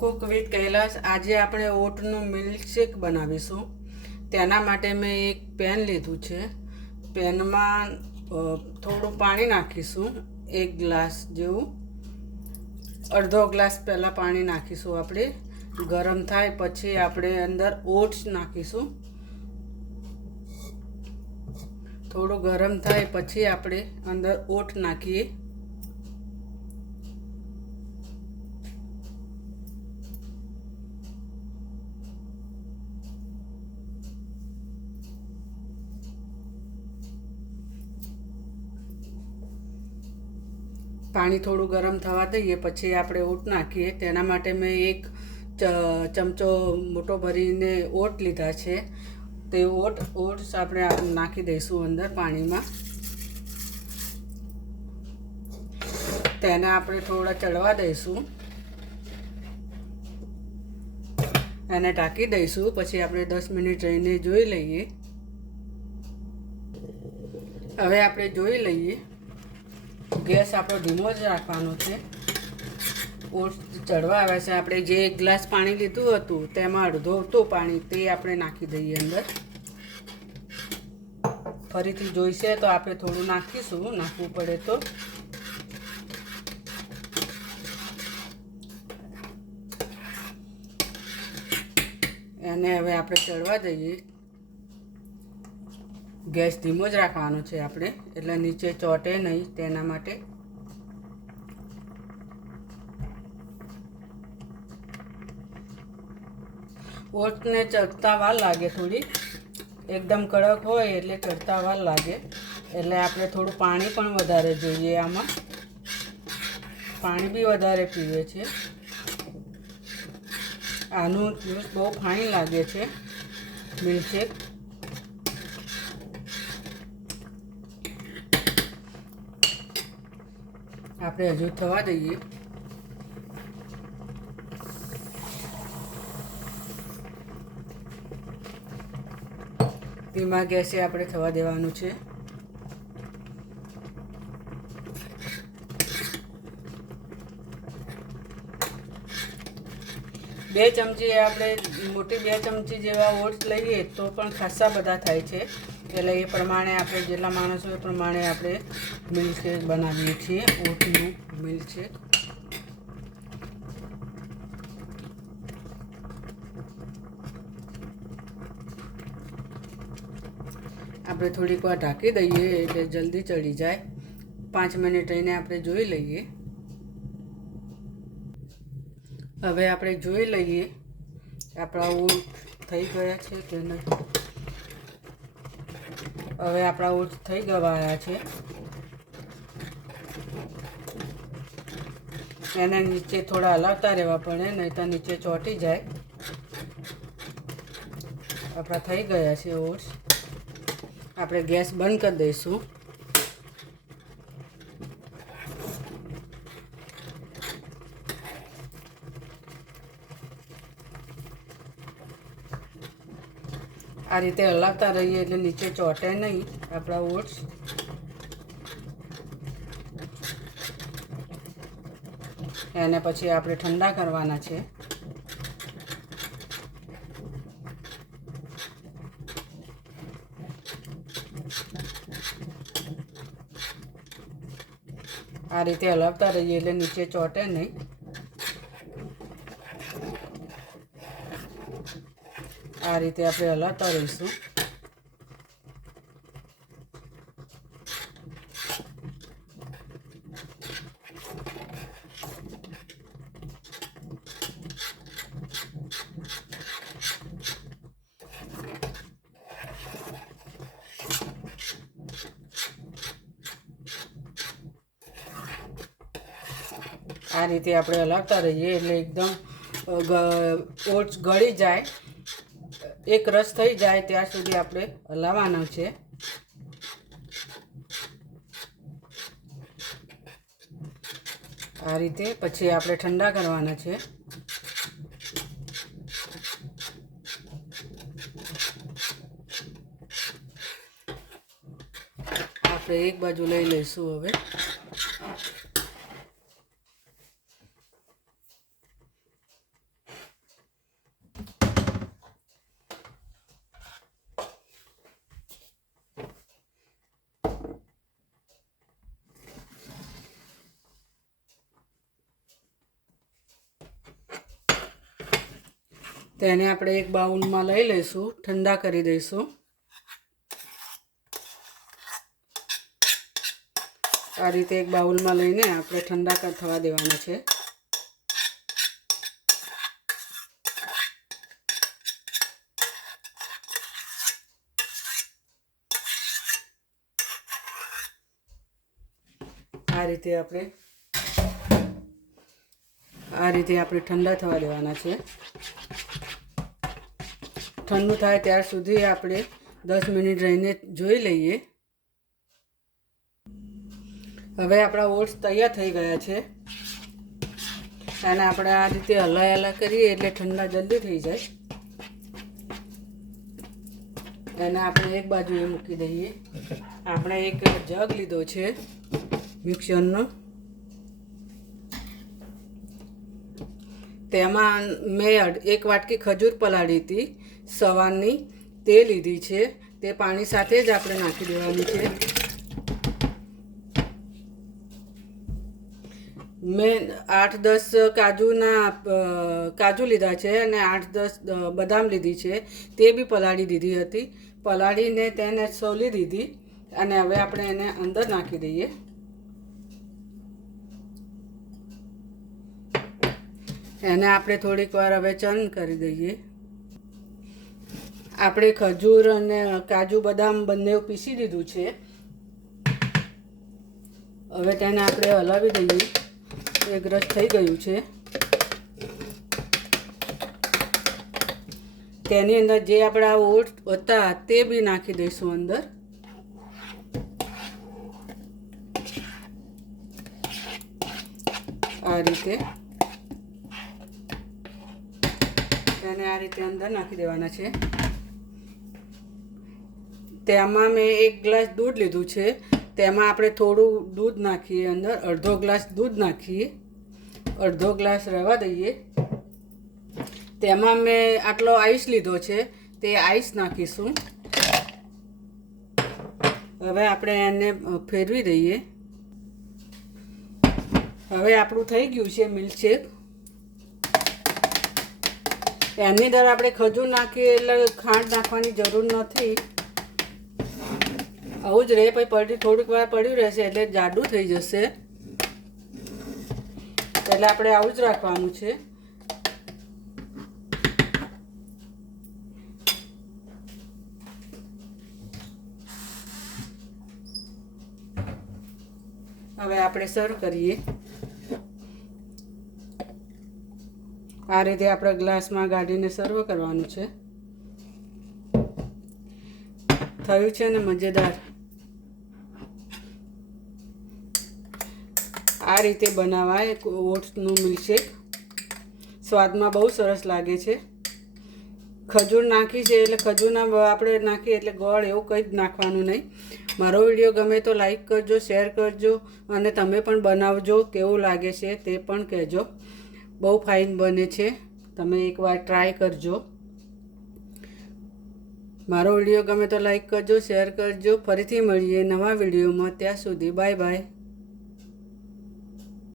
Cook with Kailash આજે આપણે ઓટનું milkshake બનાવીશું। તેના માટે મેં એક પેન લીધું છે। પેનમાં થોડું પાણી નાખીશું, 1 ગ્લાસ જેવું। અડધો ગ્લાસ પહેલાં પાણી નાખીશું આપણે। ગરમ થાય પછી આપણે અંદર ઓટ્સ નાખીશું। થોડું ગરમ થાય પછી આપણે અંદર ઓટ નાખીએ। પાણી થોડું ગરમ થવા દઈએ પછી આપણે ઓટ નાખીએ। તેના માટે મેં એક ચમચો મોટો ભરીને ઓટ લીધા છે। તે ઓટ્સ આપણે નાખી દઈશું અંદર પાણીમાં। તેને આપણે થોડા ચડવા દઈશું, એને ઢાંકી દઈશું। પછી આપણે 10 મિનિટ રહીને જોઈ લઈએ। હવે આપણે જોઈ લઈએ। ગેસ આપણો ધીમો જ રાખવાનો છે। ઓટ્સ ચડવા આવે છે। આપણે જે 1 ગ્લાસ પાણી લીધું હતું તેમાં અડધો હતું પાણી, તે આપણે નાખી દઈએ અંદર। ફરીથી જોઈશે તો આપણે થોડું નાખીશું, નાખવું પડે તો। એને હવે આપણે ચડવા દઈએ। ગેસ ધીમો જ રાખવાનો છે આપણે, એટલે નીચે ચોંટે નહીં તેના માટે। ઓટ્સને ચડતા વાર લાગે થોડી, એકદમ કડક હોય એટલે ચડતા વાર લાગે, એટલે આપણે થોડું પાણી પણ વધારે જોઈએ। આમાં પાણી બી વધારે પીવે છે। આનું જ્યુસ બહુ ફાઇન લાગે છે, મિલ્કશેક। આપણે હજુ થવા દઈએ। ધીમા ગેસે આપણે થવા દેવાનું છે। બે ચમચી આપણે મોટી 2 ચમચી જેવા ઓટ્સ લઈએ તો પણ ખાસા બધા થાય છે, એટલે એ પ્રમાણે આપણે જેટલા માણસો એ પ્રમાણે આપણે મિલ્કશેક બનાવીએ છીએ, ઓટનું મિલ્કશેક। આપણે થોડીક વાર ઢાંકી દઈએ એટલે જલ્દી ચડી જાય। 5 મિનિટ રહીને આપણે જોઈ લઈએ। હવે આપણે જોઈ લઈએ આપણા ઓટ્સ થઈ ગયા છે કે નહીં। હવે આપણા ઓટ્સ થઈ ગયા છે। એને નીચે થોડા હલાવતા રહેવા પડે, નહીં તો નીચે ચોંટી જાય। આપણા થઈ ગયા છે ઓટ્સ। આપણે ગેસ બંધ કરી દઈશું। આ રીતે હલાવતા રહીએ એટલે નીચે ચોંટે નહીં આપણા ઓટ્સ। એને પછી આપણે ઠંડા કરવાના છે। આ રીતે હલાવતા રહીએ એટલે નીચે ચોંટે નહીં। આ રીતે આપણે હલાવતા રહીશું। આ રીતે આપણે હલાવતા રહીએ એટલે એકદમ ઓટ્સ ગળી જાય, એક રસ થઈ જાય ત્યાં સુધી આપણે હલાવવાનો છે। આ રીતે પછી આપણે ઠંડા કરવાના છે। આપણે એક બાજુ લઈ લઈશું હવે। તેને આપણે એક બાઉલમાં લઈ લઈશું, ઠંડા કરી દઈશું. આ રીતે એક બાઉલમાં લઈને આપણે ઠંડા થવા દેવાના છે. આ રીતે આપણે ઠંડા થવા દેવાના છે. ઠંડુ થાય ત્યાર સુધી આપણે 10 મિનિટ રહીને જોઈ લઈએ. હવે આપણા ઓટ્સ તૈયાર થઈ ગયા છે. અને આપણે આ રીતે હલાયા કરીએ એટલે ઠંડા જલ્દી થઈ જાય. એને આપણે એક બાજુએ મૂકી દઈએ. આપણે એક જગ લીધો છે મિક્સરનો. તેમાં મેં 1 વાટકી ખજૂર પલાળી હતી સવારની, તે લીધી છે. તે પાણી સાથે જ આપણે નાખી દેવાની છે. મેં 8-10 કાજુ લીધા છે અને 8-10 બદામ લીધી છે. તે બી પલાળી દીધી હતી. પલાળીને તેને સોલી દીધી અને હવે આપણે એને અંદર નાખી દઈએ. એને આપણે થોડીક વાર હવે ચર્ન કરી દઈએ. આપણે ખજૂર અને કાજુ બદામ બંને પીસી દીધું છે. હવે તેને આપણે હલાવી દઈએ. એક રસ થઈ ગયું છે. તેની અંદર જે આપણા ઓટ્સ હતા તે બી નાખી દઈશું અંદર. આ રીતે તેને આ રીતે અંદર નાખી દેવાના છે. તેમાં મેં 1 ગ્લાસ દૂધ લીધું છે. તેમાં આપણે થોડું દૂધ નાખીએ અંદર, અડધો ગ્લાસ દૂધ નાખીએ, અડધો ગ્લાસ રહેવા દઈએ. તેમાં મેં આટલો આઈસ લીધો છે, તે આઈસ નાખીશું. હવે આપણે એને ફેરવી દઈએ. હવે આપણું થઈ ગયું છે મિલ્કશેક. એની અંદર આપણે ખજૂર નાખીએ એટલે ખાંડ નાખવાની જરૂર નથી. આવું જ રહે. પછી થોડીક વાર પડ્યું રહેશે એટલે જાડું થઈ જશે. એટલે આપણે આવું જ રાખવાનું છે. હવે આપણે સર્વ કરીએ. આ રીતે આપણે ગ્લાસમાં ગાડીને સર્વ કરવાનું છે. થયું છે ને મજેદાર. આ રીતે બનાવાય ઓટ્સનું મિલ્કશેક. સ્વાદમાં બહુ સરસ લાગે છે. ખજૂર નાખી છે એટલે ખજૂરના આપણે નાખીએ એટલે ગોળ એવું કંઈ જ નાખવાનું નહીં. મારો વિડીયો ગમે તો લાઈક કરજો, શેર કરજો અને તમે પણ બનાવજો. કેવું લાગે છે તે પણ કહેજો. બહુ ફાઇન બને છે. તમે એકવાર ટ્રાય કરજો. મારો વિડીયો ગમે તો લાઈક કરજો, શેર કરજો. ફરીથી મળીએ નવા વિડીયોમાં. ત્યાં સુધી બાય બાય.